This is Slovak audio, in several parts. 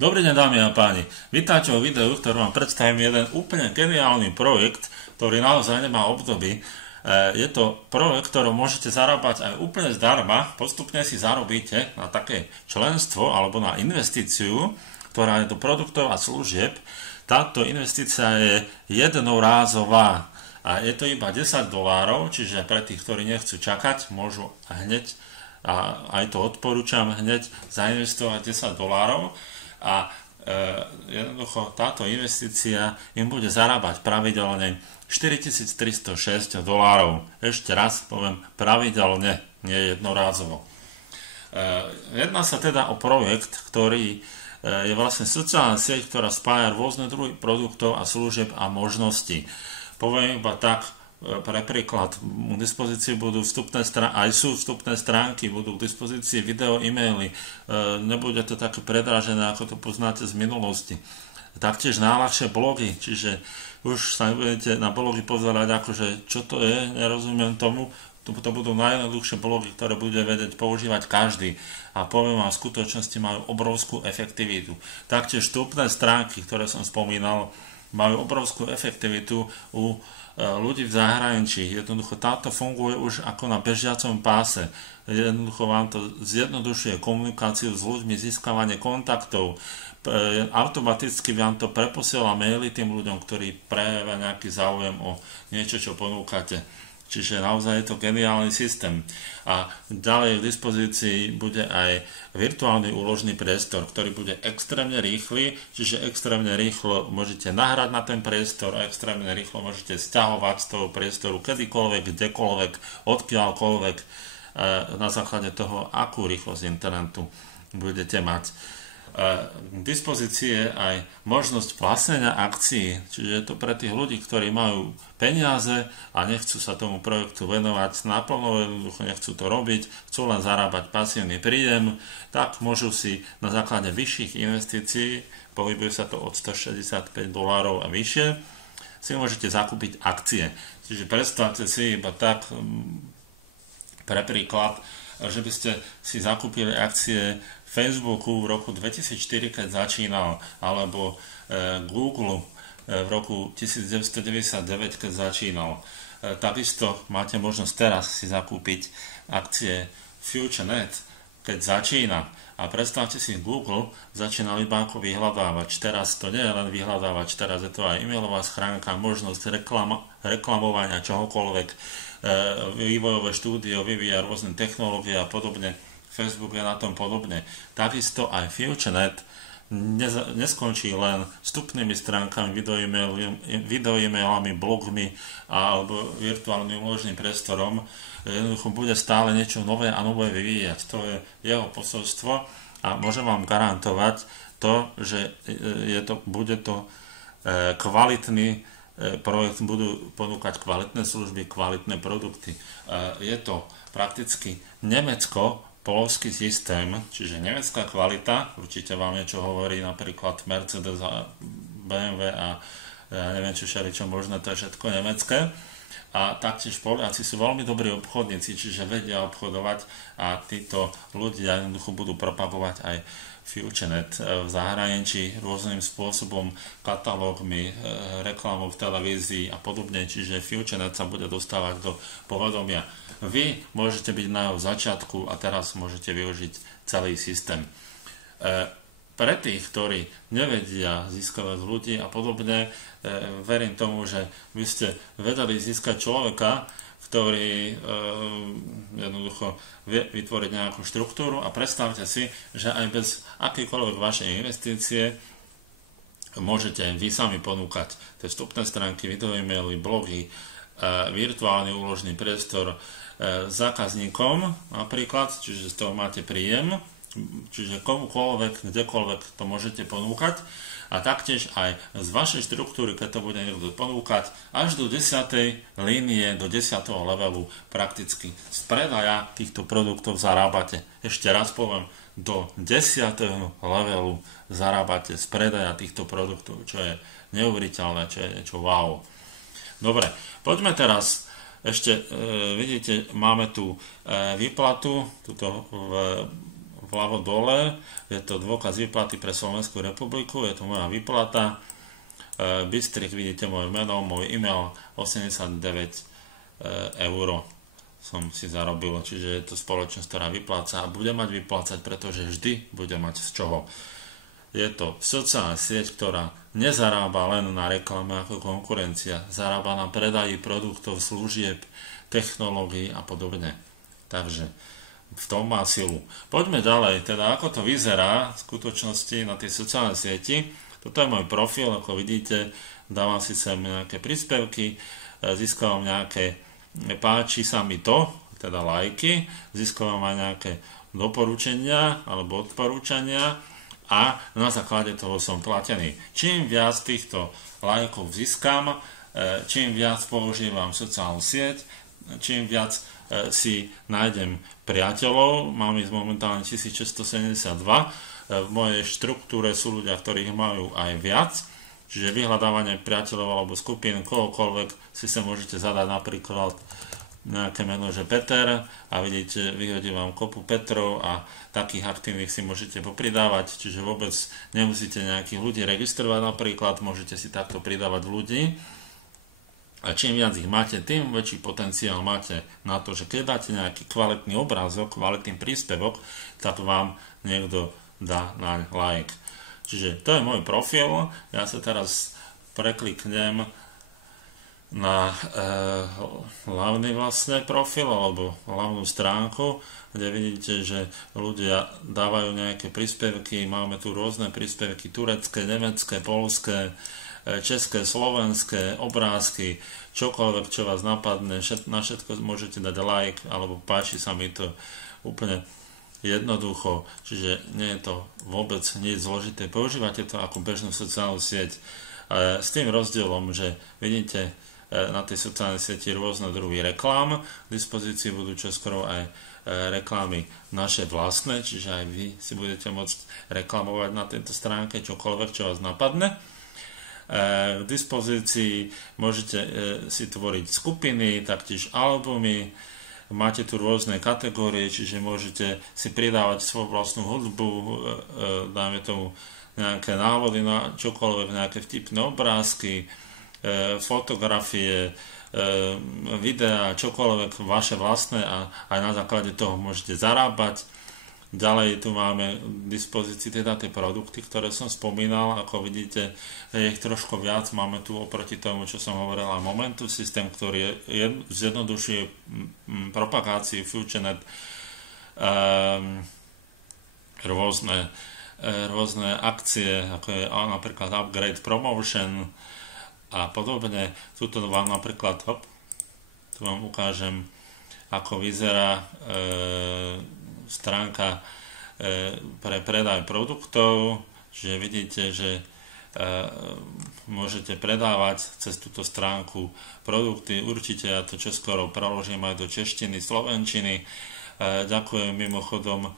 Dobrý deň, dámy a páni. Vítajte vo videu, ktorý vám predstavím jeden úplne geniálny projekt, ktorý naozaj nemá obdoby. Je to projekt, ktorom môžete zarábať aj úplne zdarma. Postupne si zarobíte na také členstvo alebo na investíciu, ktorá je do produktov a služieb. Táto investícia je jednorázová a je to iba $10, čiže pre tých, ktorí nechcú čakať, môžu hneď, a aj to odporúčam, hneď zainvestovať $10. A jednoducho táto investícia im bude zarábať pravidelne $4306. Ešte raz poviem, pravidelne, nie jednorázovo. Jedná sa teda o projekt, ktorý je vlastne sociálna sieť, ktorá spája rôzne druhy produktov a služieb a možností. Poviem iba tak, pre príklad, k dispozícii budú vstupné stránky, aj sú vstupné stránky, budú k dispozícii video, e-maily, nebude to také predražené, ako to poznáte z minulosti. Taktiež najľahšie blogy, čiže už sa nebudete na blogy pozerať, akože čo to je, nerozumiem tomu, to budú najjednoduchšie blogy, ktoré bude vedieť používať každý. A poviem vám, v skutočnosti majú obrovskú efektivitu. Taktiež vstupné stránky, ktoré som spomínal, majú obrovskú efektivitu u ľudí v zahraničí. Jednoducho táto funguje už ako na bežiacom páse. Jednoducho vám to zjednodušuje komunikáciu s ľuďmi, získavanie kontaktov. Automaticky vám to preposiela maily tým ľuďom, ktorí prejavia nejaký záujem o niečo, čo ponúkate. Čiže naozaj je to geniálny systém. A ďalej v dispozícii bude aj virtuálny úložný priestor, ktorý bude extrémne rýchly, čiže extrémne rýchlo môžete nahrať na ten priestor a extrémne rýchlo môžete sťahovať z toho priestoru kedykoľvek, kdekoľvek, odkiaľkoľvek, na základe toho, akú rýchlosť internetu budete mať. K dispozícii je aj možnosť vlastnenia akcií, čiže je to pre tých ľudí, ktorí majú peniaze a nechcú sa tomu projektu venovať naplno, jednoducho nechcú to robiť, chcú len zarábať pasívny príjem, tak môžu si na základe vyšších investícií, pohybuje sa to od $165 a vyššie, si môžete zakúpiť akcie. Čiže predstavte si iba tak, pre príklad, že by ste si zakúpili akcie Facebooku v roku 2004, keď začínal, alebo Google v roku 1999, keď začínal. Takisto máte možnosť teraz si zakúpiť akcie FutureNet, keď začína. A predstavte si, Google začínal iba ako vyhľadávač. Teraz to nie je len vyhľadávač, teraz je to aj e-mailová schránka, možnosť reklamovania čohokoľvek, vývojové štúdio, vyvíja rôzne technológie a podobne. Facebook je na tom podobne. Takisto aj FutureNet neskončí len vstupnými stránkami, videoemailami, blogmi alebo virtuálnym úložným priestorom. Jednoducho bude stále niečo nové a nové vyvíjať. To je jeho posolstvo a môžem vám garantovať to, že bude to kvalitný projekt, budú ponúkať kvalitné služby, kvalitné produkty. Je to prakticky Nemecko-poľský systém, čiže nemecká kvalita, určite vám niečo hovorí napríklad Mercedes a BMW a ja neviem čo možné, to je všetko nemecké. A taktiež Poliaci sú veľmi dobrí obchodníci, čiže vedia obchodovať a títo ľudia jednoducho budú propagovať aj FutureNet v zahraničí rôznym spôsobom, katalógmi, reklamou v televízii a podobne, čiže FutureNet sa bude dostávať do povedomia. Vy môžete byť na jeho začiatku a teraz môžete využiť celý systém. Pre tých, ktorí nevedia získavať ľudí a podobne, verím tomu, že by ste vedeli získať človeka, ktorý jednoducho vie vytvoriť nejakú štruktúru a predstavte si, že aj bez akýkoľvek vašej investície môžete vy sami ponúkať tie vstupné stránky, videoemaily, blogy, virtuálny úložný priestor zákazníkom napríklad, čiže z toho máte príjem, čiže komukoľvek, kdekoľvek to môžete ponúkať a taktiež aj z vašej štruktúry, keď to bude niekto ponúkať, až do 10. línie, do 10. levelu prakticky z predaja týchto produktov zarábate. Ešte raz poviem, do 10. levelu zarábate z predaja týchto produktov, čo je neuveriteľné, čo je niečo wow. Dobre, poďme teraz. Ešte vidíte, máme tu výplatu tuto v vľavo dole, je to dôkaz výplaty pre Slovenskú republiku, je to moja výplata. Bystrik, vidíte moje meno, môj e-mail, 89 eur som si zarobil, čiže je to spoločnosť, ktorá vypláca a bude mať vyplácať, pretože vždy bude mať z čoho. Je to sociálna sieť, ktorá nezarába len na reklame ako konkurencia, zarába na predaji produktov, služieb, technológií a podobne. Takže v tom má silu. Poďme ďalej, teda ako to vyzerá v skutočnosti na tej sociálnej sieti. Toto je môj profil, ako vidíte, dávam si sem nejaké príspevky, získavam nejaké, páči sa mi to, teda lajky, získavam aj nejaké doporučenia alebo odporúčania a na základe toho som platený. Čím viac týchto lajkov získam, čím viac používam sociálnu sieť, čím viac si nájdem priateľov, mám ich momentálne 1672, v mojej štruktúre sú ľudia, ktorých majú aj viac, čiže vyhľadávanie priateľov alebo skupín, kohokoľvek si sa môžete zadať napríklad nejaké meno, že Peter a vidíte, vyhodí vám kopu Petrov a takých aktívnych si môžete popridávať, čiže vôbec nemusíte nejakých ľudí registrovať napríklad, môžete si takto pridávať ľudí. A čím viac ich máte, tým väčší potenciál máte na to, že keď dáte nejaký kvalitný obrázok, kvalitný príspevok, tak vám niekto dá na like. Čiže to je môj profil. Ja sa teraz prekliknem na hlavný vlastne profil alebo hlavnú stránku, kde vidíte, že ľudia dávajú nejaké príspevky. Máme tu rôzne príspevky turecké, nemecké, poľské, české, slovenské, obrázky, čokoľvek, čo vás napadne, na všetko môžete dať like, alebo páči sa mi to úplne jednoducho, čiže nie je to vôbec nič zložité. Používate to ako bežnú sociálnu sieť s tým rozdielom, že vidíte na tej sociálnej sieti rôzne druhy reklám, k dispozícii budú čoskoro aj reklamy naše vlastné, čiže aj vy si budete môcť reklamovať na tejto stránke čokoľvek, čo vás napadne. K dispozícii môžete si tvoriť skupiny, taktiež albumy, máte tu rôzne kategórie, čiže môžete si pridávať svoju vlastnú hudbu, dáme tomu nejaké návody na čokoľvek, nejaké vtipné obrázky, fotografie, videá, čokoľvek vaše vlastné a aj na základe toho môžete zarábať. Ďalej tu máme k dispozícii teda tie produkty, ktoré som spomínal, ako vidíte, je ich trošku viac, máme tu oproti tomu, čo som hovoril, aj Momentum systém, ktorý zjednodušuje propagáciu FutureNet, rôzne akcie, ako je napríklad Upgrade Promotion a podobne. Tuto vám napríklad, tu vám ukážem, ako vyzerá stránka pre predaj produktov, čiže vidíte, že môžete predávať cez túto stránku produkty. Určite ja to čoskoro preložím aj do češtiny, slovenčiny. Ďakujem mimochodom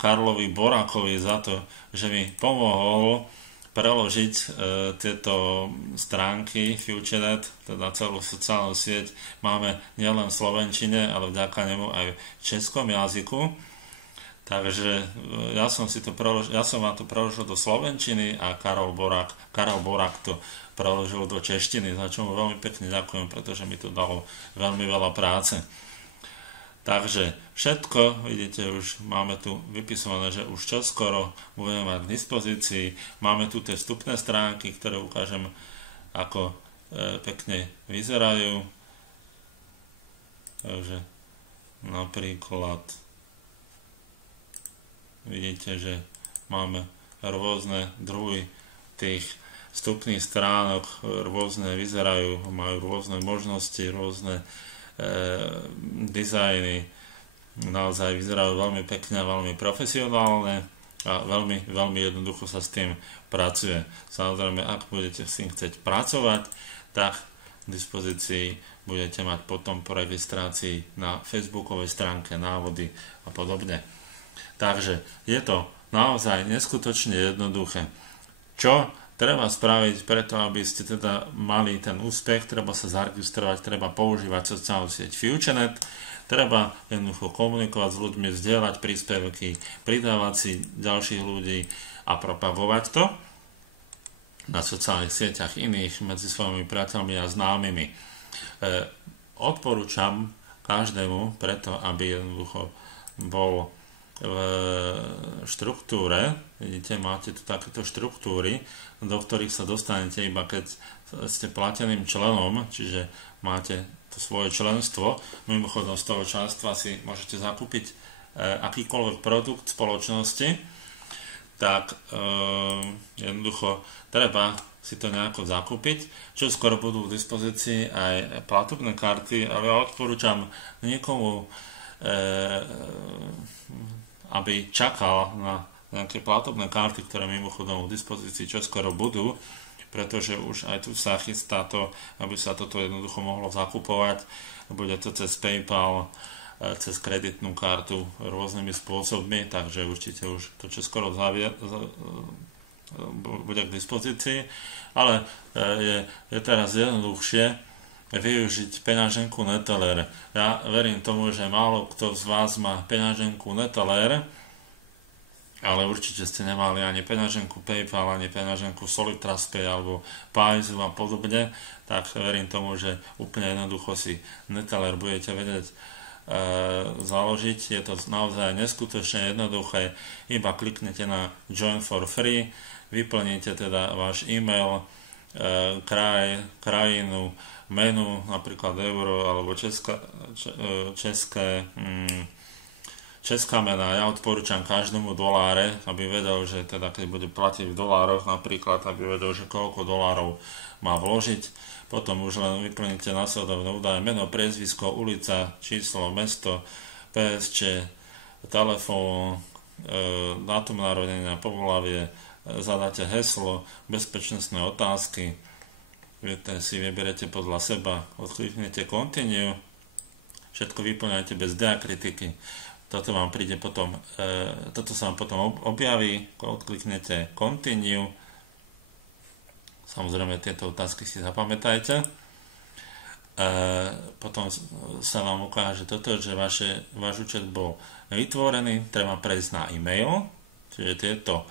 Karlovi Borákovi za to, že mi pomohol preložiť tieto stránky FutureNet, teda celú sociálnu sieť. Máme nielen v slovenčine, ale vďaka nemu aj v českom jazyku. Takže ja som vám to preložil do slovenčiny a Karol Borák to preložil do češtiny, za čo mu veľmi pekne ďakujem, pretože mi to dalo veľmi veľa práce. Takže všetko, vidíte, už máme tu vypisované, že už čoskoro budeme mať k dispozícii. Máme tu tie vstupné stránky, ktoré ukážem, ako pekne vyzerajú. Takže napríklad vidíte, že máme rôzne druhy tých vstupných stránok, rôzne vyzerajú, majú rôzne možnosti, rôzne dizajny, naozaj vyzerajú veľmi pekne, veľmi profesionálne a veľmi, veľmi jednoducho sa s tým pracuje. Samozrejme, ak budete s tým chcieť pracovať, tak v dispozícii budete mať potom po registrácii na facebookovej stránke návody a podobne. Takže je to naozaj neskutočne jednoduché. Čo treba spraviť preto, aby ste teda mali ten úspech? Treba sa zaregistrovať, treba používať sociálnu sieť FutureNet, Treba jednoducho komunikovať s ľuďmi, zdieľať príspevky, pridávať si ďalších ľudí a propagovať to na sociálnych sieťach iných medzi svojimi priateľmi a známymi. Odporúčam každému preto, aby jednoducho bol v štruktúre, vidíte, máte tu takéto štruktúry, do ktorých sa dostanete iba keď ste plateným členom, čiže máte to svoje členstvo. Mimochodom z toho členstva si môžete zakúpiť akýkoľvek produkt spoločnosti, tak jednoducho treba si to nejako zakúpiť, čo skoro budú v dispozícii aj platobné karty, ale ja odporúčam niekomu, aby čakal na nejaké platobné karty, ktoré mimochodom v dispozícii čo skoro budú, pretože už aj tu sa chystá to, aby sa toto jednoducho mohlo zakupovať. Bude to cez PayPal, cez kreditnú kartu rôznymi spôsobmi, takže určite už to čo skoro bude k dispozícii, ale je teraz jednoduchšie využiť peňaženku Neteller. Ja verím tomu, že málo kto z vás má peňaženku Neteller, ale určite ste nemali ani peňaženku PayPal, ani peňaženku SolidTrustPay alebo Paizu a podobne, tak verím tomu, že úplne jednoducho si Neteller budete vedieť založiť. Je to naozaj neskutočne jednoduché, iba kliknete na Join for free, vyplníte teda váš e-mail, krajinu, menu, napríklad euro alebo česká mena. Ja odporúčam každému doláre, aby vedel, že teda keď bude platiť v dolároch napríklad, aby vedel, že koľko dolárov má vložiť. Potom už len vyplníte následovné údaje: meno, priezvisko, ulica, číslo, mesto, PSČ, telefón, dátum narodenia, pohlavie, zadáte heslo, bezpečnostné otázky, viete, si vyberete podľa seba, odkliknete Continue, všetko vyplňajte bez diakritiky. Toto sa vám potom objaví, odkliknete Continue, samozrejme tieto otázky si zapamätajte. Potom sa vám ukáže toto, že váš účet bol vytvorený, treba prejsť na e-mail, čiže tieto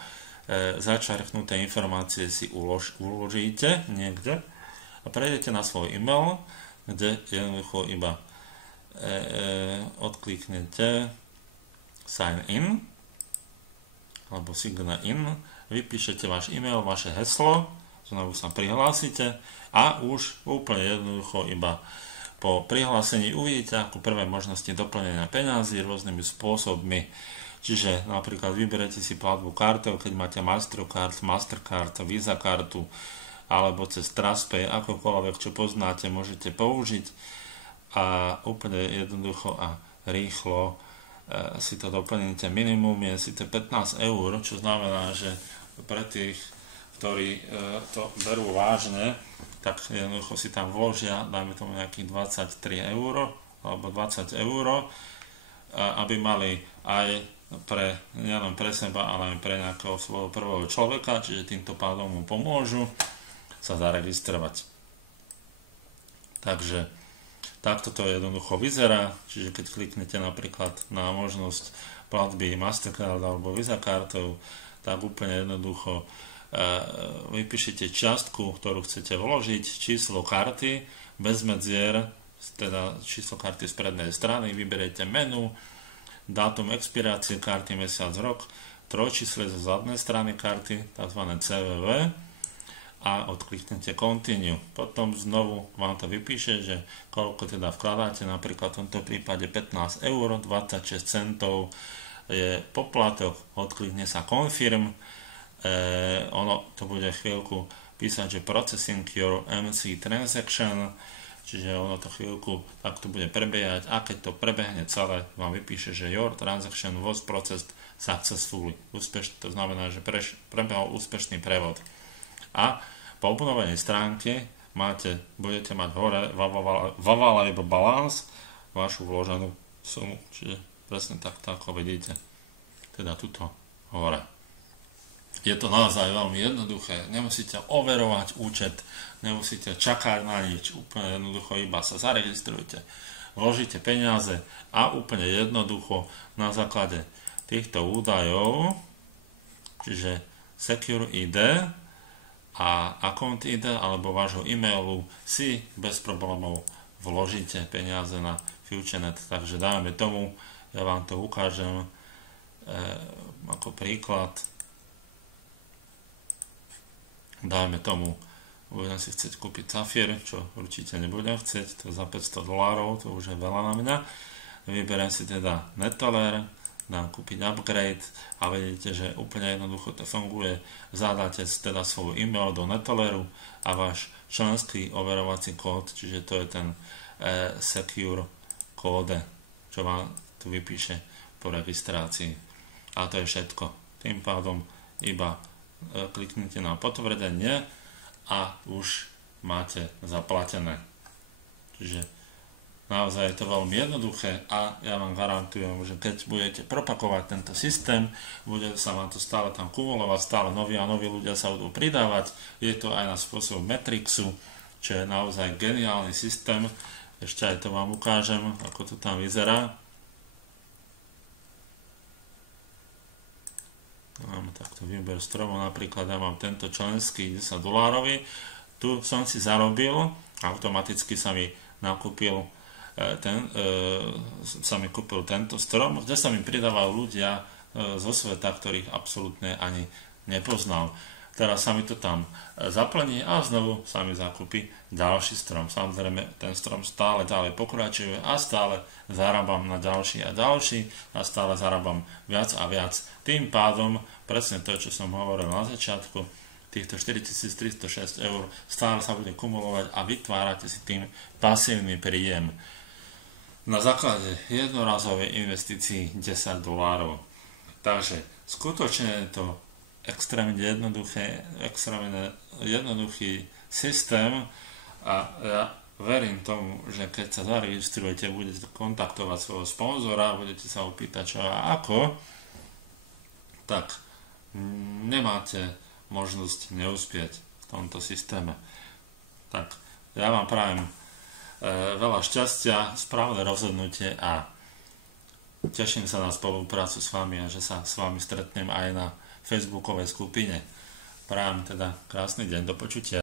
začarknuté informácie si uložíte niekde a prejdete na svoj e-mail, kde jednoducho iba odkliknete Sign in alebo Sign in, vypíšete váš e-mail, vaše heslo, znovu sa prihlásite a už úplne jednoducho iba po prihlásení uvidíte ako prvé možnosti doplnenia peňazí rôznymi spôsobmi. Čiže napríklad vyberete si platbu kartou, keď máte Mastercard, Visa kartu alebo cez TrustPay, akokoľvek, čo poznáte, môžete použiť a úplne jednoducho a rýchlo si to doplníte. Minimum je síce 15 eur, čo znamená, že pre tých, ktorí to berú vážne, tak jednoducho si tam vložia, dajme tomu nejakých 23 eur alebo 20 eur, aby mali aj nielen pre seba, ale aj pre nejakého svojho prvého človeka, čiže týmto pádom mu pomôžu sa zaregistrovať. Takže takto to jednoducho vyzerá, čiže keď kliknete napríklad na možnosť platby Mastercard alebo Visa kartou, tak úplne jednoducho vypíšete čiastku, ktorú chcete vložiť, číslo karty bez medzier, teda číslo karty z prednej strany, vyberiete menu, dátum expirácie karty, mesiac, rok, trojčísle zo zadnej strany karty, tzv. CVV, a odkliknete Continue. Potom znovu vám to vypíše, že koľko teda vkladáte, napríklad v tomto prípade 15 eur, 26 centov je poplatok, odklikne sa Confirm, ono to bude chvíľku písať, že Processing your MC Transaction, čiže ono to chvíľku takto bude prebiehať a keď to prebehne celé, vám vypíše, že Your Transaction was processed successfully. To znamená, že prebehol úspešný prevod. A po obnovenej stránke budete mať hore available balance, vašu vloženú sumu, čiže presne takto, ako vidíte, teda tuto hore. Je to naozaj veľmi jednoduché, nemusíte overovať účet, nemusíte čakať na nič, úplne jednoducho iba sa zaregistrujte, vložíte peniaze a úplne jednoducho na základe týchto údajov, čiže Secure ID a Account ID alebo vášho e-mailu si bez problémov vložíte peniaze na FutureNet. Takže dáme tomu, ja vám to ukážem ako príklad. Dajme tomu, budem si chcieť kúpiť Safir, čo určite nebudem chcieť, to je za $500, to už je veľa na mňa. Vyberiem si teda Neteller, dám kúpiť upgrade a vidíte, že úplne jednoducho to funguje. Zadáte teda svoj e-mail do Netelleru a váš členský overovací kód, čiže to je ten secure kóde, čo vám tu vypíše po registrácii. A to je všetko. Tým pádom iba kliknite na potvrdenie a už máte zaplatené. Čiže naozaj je to veľmi jednoduché a ja vám garantujem, že keď budete propagovať tento systém, bude sa vám to stále tam kumulovať, stále noví a noví ľudia sa budú pridávať. Je to aj na spôsob Matrixu, čo je naozaj geniálny systém. Ešte aj to vám ukážem, ako to tam vyzerá. Mám takto výber stromov, napríklad ja mám tento členský $10. Tu som si zarobil, automaticky sa mi nakúpil kúpil tento strom, kde sa mi pridávajú ľudia zo sveta, ktorých absolútne ani nepoznal. Teraz sa mi to tam zaplní a znovu sa mi zakúpi ďalší strom. Samozrejme, ten strom stále ďalej pokračuje a stále zarábam na ďalší a ďalší a stále zarábam viac a viac. Tým pádom, presne to, čo som hovoril na začiatku, týchto 4306 eur stále sa bude kumulovať a vytvárate si tým pasívny príjem. Na základe jednorazovej investícii $10. Takže skutočne je to extrémne jednoduchý systém a ja verím tomu, že keď sa zaregistrujete, budete kontaktovať svojho sponzora, budete sa opýtať čo a ako, tak nemáte možnosť neúspieť v tomto systéme. Tak ja vám prajem veľa šťastia, správne rozhodnutie a teším sa na spoluprácu s vami a že sa s vami stretnem aj na facebookovej skupine. Prajem teda krásny deň, do počutia.